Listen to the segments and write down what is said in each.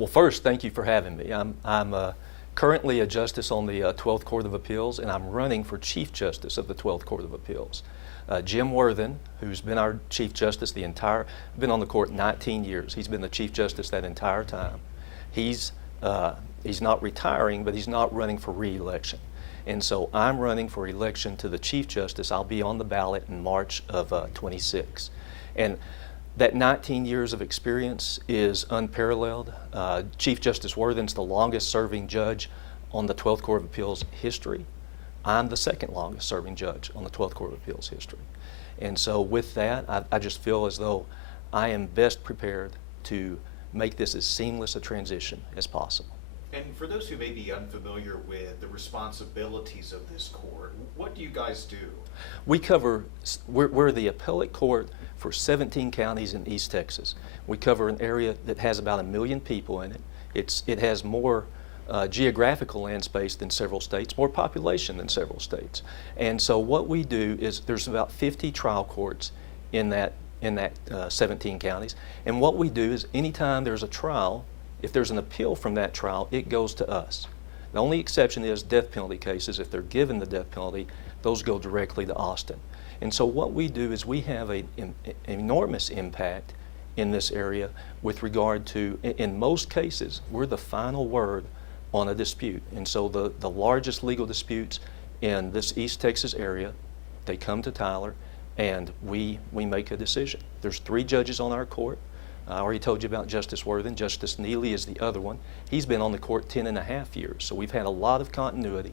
Well, first, thank you for having me. I'm currently a justice on the 12th Court of Appeals, and I'm running for Chief Justice of the 12th Court of Appeals. Jim Worthen, who's been our Chief Justice been on the court 19 years. He's been the Chief Justice that entire time. He's not retiring, but he's not running for re-election. And so I'm running for election to the Chief Justice. I'll be on the ballot in March of 26. And that 19 years of experience is unparalleled. Chief Justice Worthen's the longest serving judge on the 12th Court of Appeals history. I'm the second longest serving judge on the 12th Court of Appeals history. And so with that, I just feel as though I am best prepared to make this as seamless a transition as possible. And for those who may be unfamiliar with the responsibilities of this court, what do you guys do? We're the appellate court for 17 counties in East Texas. We cover an area that has about 1 million people in it. It has more geographical land space than several states, more population than several states. And so what we do is there's about 50 trial courts in that 17 counties. And what we do is anytime there's a trial, if there's an appeal from that trial, it goes to us. The only exception is death penalty cases. If they're given the death penalty, those go directly to Austin. And so what we do is we have an enormous impact in this area with regard to, in most cases, we're the final word on a dispute. And so the largest legal disputes in this East Texas area, they come to Tyler and we make a decision. There's 3 judges on our court. I already told you about Justice Worthen. Justice Neely is the other one. He's been on the court 10.5 years, so we've had a lot of continuity,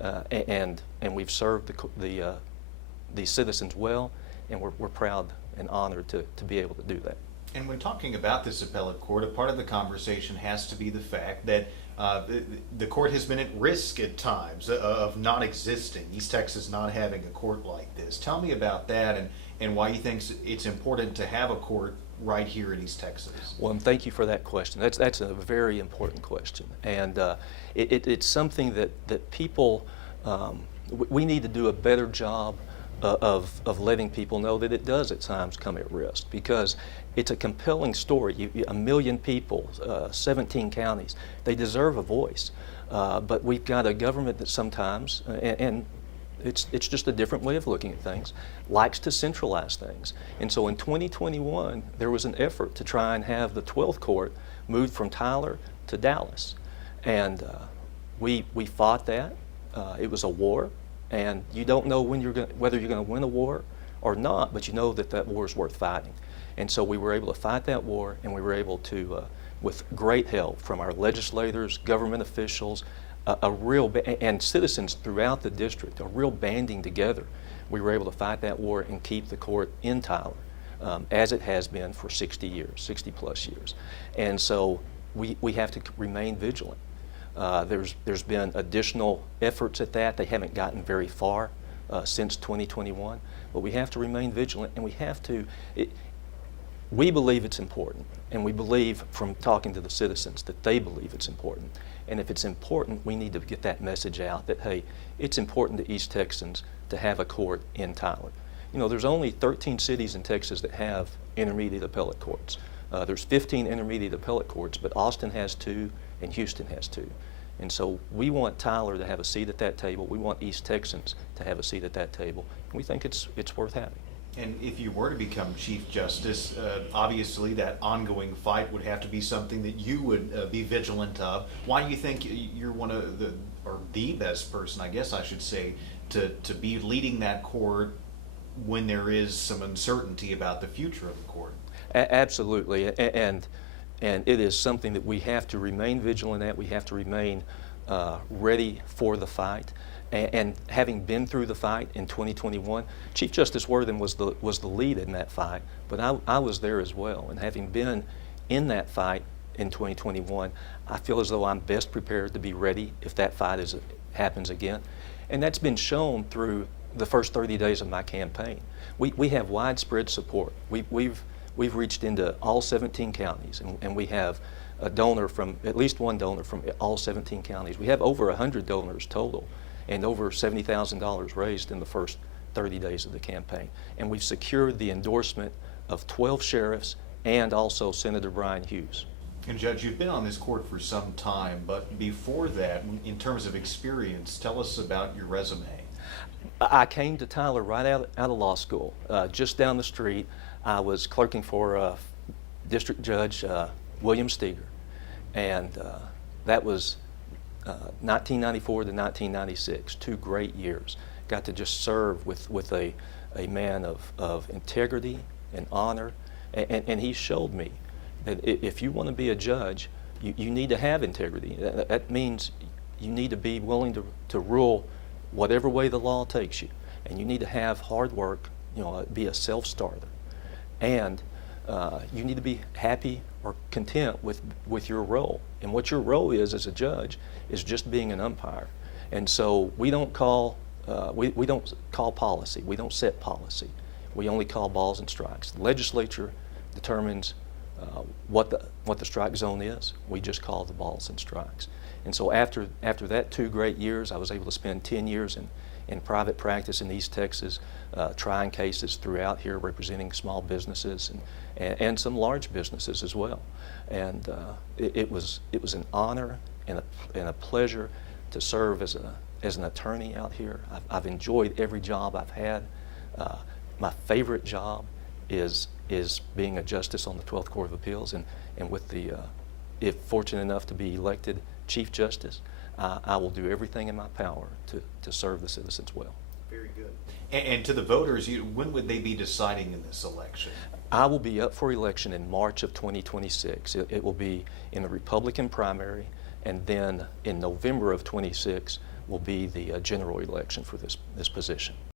and we've served the citizens well, and we're proud and honored to be able to do that. And when talking about this appellate court, a part of the conversation has to be the fact that the court has been at risk at times of not existing, East Texas not having a court like this. Tell me about that and why you think it's important to have a court right here in East Texas. Well, and thank you for that question. That's a very important question, and it's something that people, we need to do a better job of letting people know that it does at times come at risk, because it's a compelling story. 1 million people, 17 counties, they deserve a voice, but we've got a government that sometimes, and it's just a different way of looking at things, likes to centralize things. And so in 2021, there was an effort to try and have the 12th court moved from Tyler to Dallas. And we fought that. It was a war, and you don't know whether you're going to win a war or not, but you know that war is worth fighting. And so we were able to fight that war, and we were able to, with great help from our legislators, government officials, and citizens throughout the district, a real banding together, we were able to fight that war and keep the court in Tyler, as it has been for 60 years, 60 plus years. And so we have to remain vigilant. There's been additional efforts at that. They haven't gotten very far since 2021, but we have to remain vigilant, and we believe it's important, and we believe from talking to the citizens that they believe it's important. And if it's important, we need to get that message out that, hey, it's important to East Texans to have a court in Tyler. You know, there's only 13 cities in Texas that have intermediate appellate courts. There's 15 intermediate appellate courts, but Austin has 2 and Houston has 2. And so we want Tyler to have a seat at that table. We want East Texans to have a seat at that table. And we think it's worth having. And if you were to become Chief Justice, obviously that ongoing fight would have to be something that you would be vigilant of. Why do you think you're one of the best person, I guess I should say, to be leading that court when there is some uncertainty about the future of the court? Absolutely, and it is something that we have to remain vigilant at. We have to remain ready for the fight. And having been through the fight in 2021, Chief Justice Worthen was the lead in that fight, but I was there as well. And having been in that fight in 2021, I feel as though I'm best prepared to be ready if that fight happens again. And that's been shown through the first 30 days of my campaign. We have widespread support. We've reached into all 17 counties, and we have a donor from, at least one donor from all 17 counties. We have over 100 donors total, and over $70,000 raised in the first 30 days of the campaign. And we've secured the endorsement of 12 sheriffs and also Senator Brian Hughes. And Judge, you've been on this court for some time, but before that, in terms of experience, tell us about your resume. I came to Tyler right out of law school. Just down the street, I was clerking for District Judge William Steger, and that was 1994 to 1996, 2 great years. Got to just serve with a man of integrity and honor, and he showed me that if you want to be a judge, you need to have integrity. That means you need to be willing to rule whatever way the law takes you, and you need to have hard work, be a self-starter, and you need to be happy or content with your role. And what your role is as a judge is just being an umpire. And so we don't call we don't call policy. We don't set policy. We only call balls and strikes. The legislature determines what the strike zone is. We just call the balls and strikes. And so after that 2 great years, I was able to spend 10 years in private practice in East Texas, trying cases throughout here, representing small businesses and some large businesses as well. And it was an honor and a pleasure to serve as an attorney out here. I've enjoyed every job I've had. My favorite job is being a justice on the 12th Court of Appeals, and with if fortunate enough to be elected Chief Justice, I will do everything in my power to serve the citizens well. Very good. And to the voters, when would they be deciding in this election? I will be up for election in March of 2026. It will be in the Republican primary, and then in November of 26 will be the general election for this position.